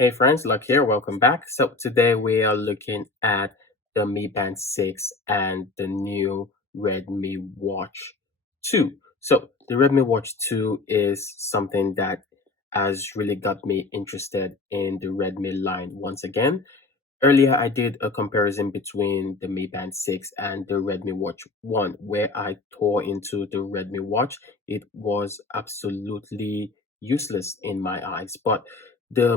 Hey friends, Luck here. Welcome back. So today we are looking at the Mi Band 6 and the new Redmi Watch 2. So the Redmi Watch 2 is something that has really got me interested in the Redmi line once again. Earlier, I did a comparison between the Mi Band 6 and the Redmi Watch 1, where I tore into the Redmi Watch. It was absolutely useless in my eyes. But the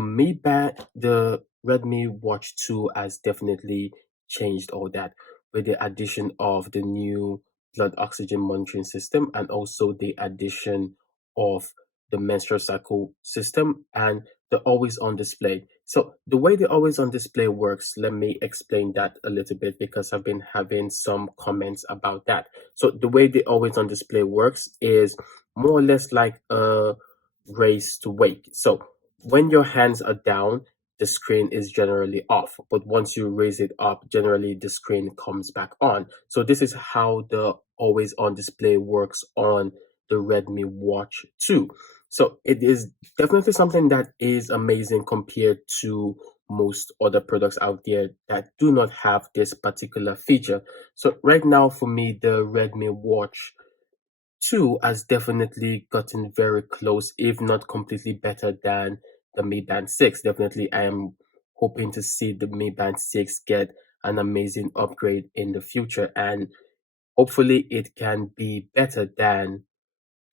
Redmi Watch 2 has definitely changed all that with the addition of the new blood oxygen monitoring system and also the addition of the menstrual cycle system and the always on display. So the way the always on display works, let me explain that a little bit because I've been having some comments about that. So the way the always on display works is more or less like a race to wake. So when your hands are down, the screen is generally off, but once you raise it up, generally the screen comes back on. So this is how the always on display works on the Redmi Watch 2. So it is definitely something that is amazing compared to most other products out there that do not have this particular feature. So right now for me, the Redmi Watch 2 has definitely gotten very close, if not completely better than the Mi Band 6. Definitely, I am hoping to see the Mi Band 6 get an amazing upgrade in the future, and hopefully it can be better than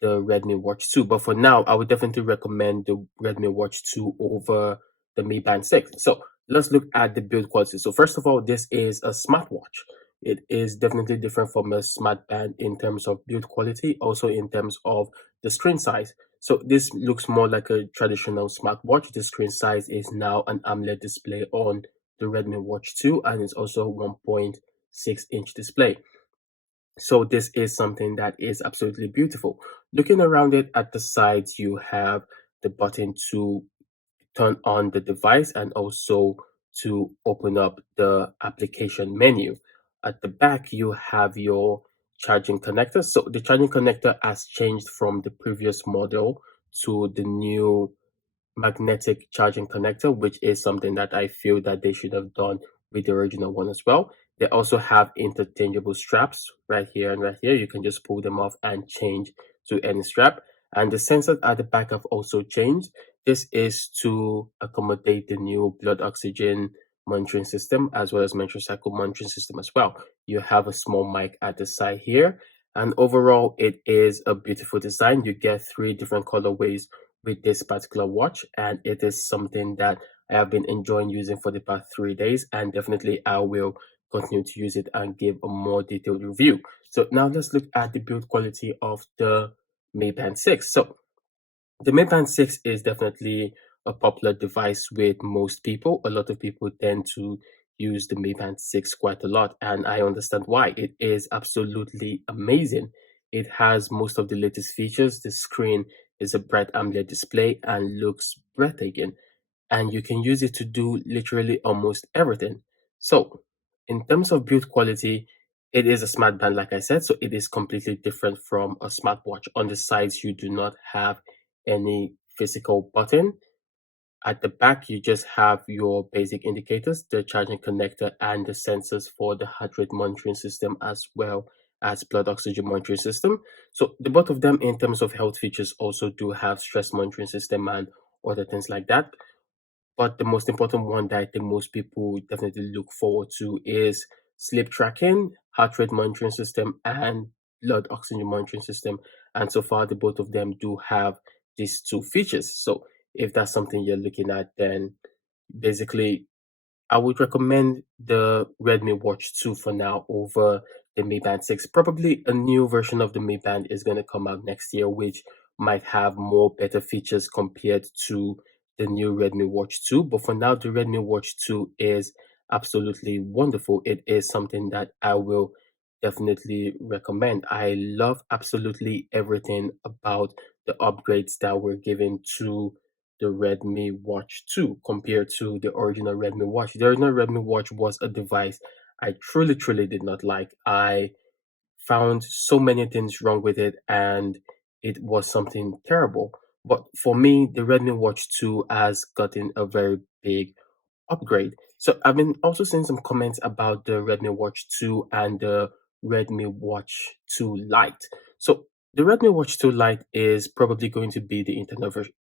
the Redmi Watch 2. But for now, I would definitely recommend the Redmi Watch 2 over the Mi Band 6. So let's look at the build quality. So first of all, this is a smartwatch. It is definitely different from a smart band in terms of build quality, also in terms of the screen size. So this looks more like a traditional smartwatch. The screen size is now an AMOLED display on the Redmi Watch 2, and it's also 1.6-inch display. So this is something that is absolutely beautiful. Looking around it at the sides, you have the button to turn on the device and also to open up the application menu. At the back, you have your charging connector. So the charging connector has changed from the previous model to the new magnetic charging connector, which is something that I feel that they should have done with the original one as well. They also have interchangeable straps right here and right here. You can just pull them off and change to any strap. And the sensors at the back have also changed. This is to accommodate the new blood oxygen monitoring system as well as menstrual cycle monitoring system as well. You have a small mic at the side here. And overall, it is a beautiful design. You get three different colorways with this particular watch, and it is something that I have been enjoying using for the past 3 days, and definitely I will continue to use it and give a more detailed review. So now let's look at the build quality of the Mi Band 6. So the Mi Band 6 is definitely a popular device with most people. A lot of people tend to use the Mi Band 6 quite a lot, and I understand why. It is absolutely amazing. It has most of the latest features. The screen is a bright AMOLED display and looks breathtaking, and you can use it to do literally almost everything. So, in terms of build quality, it is a smart band, like I said, so it is completely different from a smartwatch. On the sides, you do not have any physical button. At the back, you just have your basic indicators, the charging connector, and the sensors for the heart rate monitoring system, as well as blood oxygen monitoring system. So the both of them, in terms of health features, also do have stress monitoring system and other things like that. But the most important one that I think most people definitely look forward to is sleep tracking, heart rate monitoring system, and blood oxygen monitoring system. And so far, the both of them do have these two features. So if that's something you're looking at, then basically I would recommend the Redmi Watch 2 for now over the Mi Band 6. Probably a new version of the Mi Band is going to come out next year, which might have more better features compared to the new Redmi Watch 2. But for now, the Redmi Watch 2 is absolutely wonderful. It is something that I will definitely recommend. I love absolutely everything about the upgrades that were given to the Redmi Watch 2 compared to the original Redmi Watch. The original Redmi Watch was a device I truly, truly did not like. I found so many things wrong with it, and it was something terrible. But for me, the Redmi Watch 2 has gotten a very big upgrade. So I've been also seeing some comments about the Redmi Watch 2 and the Redmi Watch 2 Lite. So the Redmi Watch 2 Lite is probably going to be the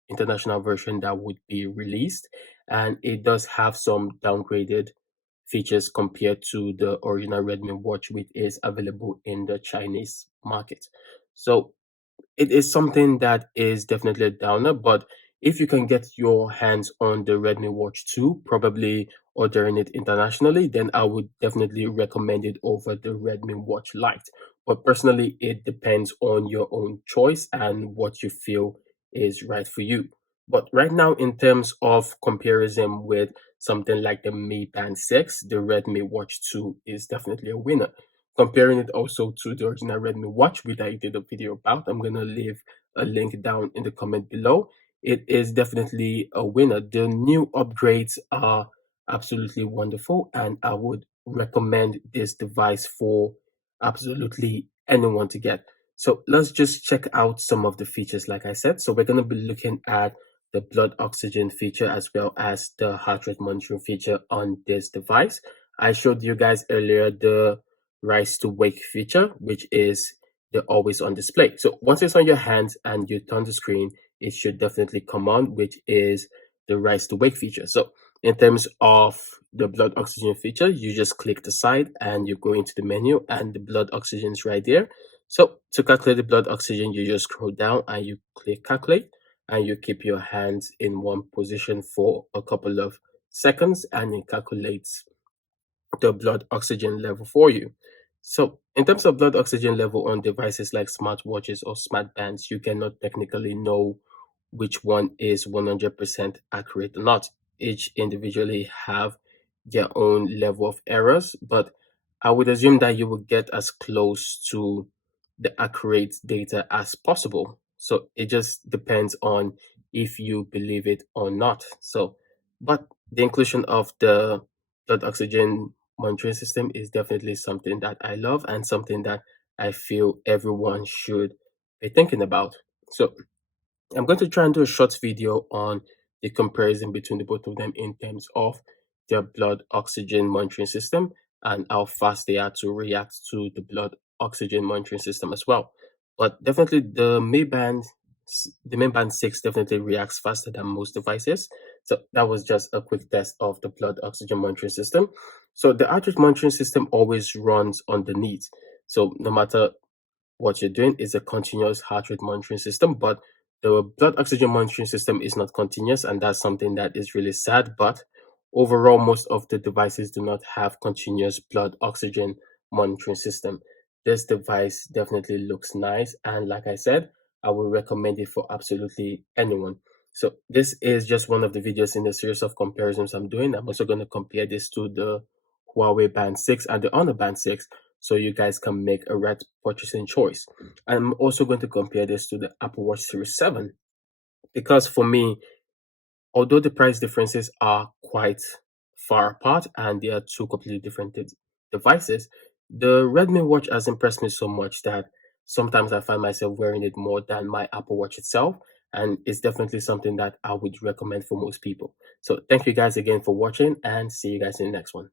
international version that would be released, and it does have some downgraded features compared to the original Redmi Watch, which is available in the Chinese market. So it is something that is definitely a downer, but if you can get your hands on the Redmi Watch 2, probably ordering it internationally, then I would definitely recommend it over the Redmi Watch Lite. But personally, it depends on your own choice and what you feel is right for you. But right now, in terms of comparison with something like the Mi Band 6, the Redmi Watch 2 is definitely a winner. Comparing it also to the original Redmi Watch, which I did a video about. I'm gonna leave a link down in the comment below. It is definitely a winner. The new upgrades are absolutely wonderful, and I would recommend this device for absolutely anyone to get. So let's just check out some of the features, like I said. So we're gonna be looking at the blood oxygen feature as well as the heart rate monitoring feature on this device. I showed you guys earlier the rise to wake feature, which is the always on display. So once it's on your hands and you turn the screen, it should definitely come on, which is the rise to wake feature. So in terms of the blood oxygen feature, you just click the side and you go into the menu and the blood oxygen is right there. So to calculate the blood oxygen, you just scroll down and you click calculate and you keep your hands in one position for a couple of seconds and it calculates the blood oxygen level for you. So, in terms of blood oxygen level on devices like smartwatches or smart bands, you cannot technically know which one is 100% accurate or not. Each individually have their own level of errors, but I would assume that you will get as close to the accurate data as possible. So it just depends on if you believe it or not. So, but the inclusion of the blood oxygen monitoring system is definitely something that I love and something that I feel everyone should be thinking about. So I'm going to try and do a short video on the comparison between the both of them in terms of their blood oxygen monitoring system and how fast they are to react to the blood oxygen monitoring system as well. But definitely the main band 6 definitely reacts faster than most devices. So that was just a quick test of the blood oxygen monitoring system. So the heart rate monitoring system always runs on the needs. So no matter what you're doing is a continuous heart rate monitoring system, but the blood oxygen monitoring system is not continuous, and that's something that is really sad. But overall, most of the devices do not have continuous blood oxygen monitoring system. This device definitely looks nice, and like I said, I will recommend it for absolutely anyone. So this is just one of the videos in the series of comparisons I'm doing. I'm also going to compare this to the Huawei Band 6 and the Honor Band 6 so you guys can make a right purchasing choice. I'm also going to compare this to the Apple Watch Series 7 because for me, although the price differences are quite far apart and they are two completely different devices, the Redmi watch has impressed me so much that sometimes I find myself wearing it more than my Apple Watch itself. And it's definitely something that I would recommend for most people. So thank you guys again for watching and see you guys in the next one.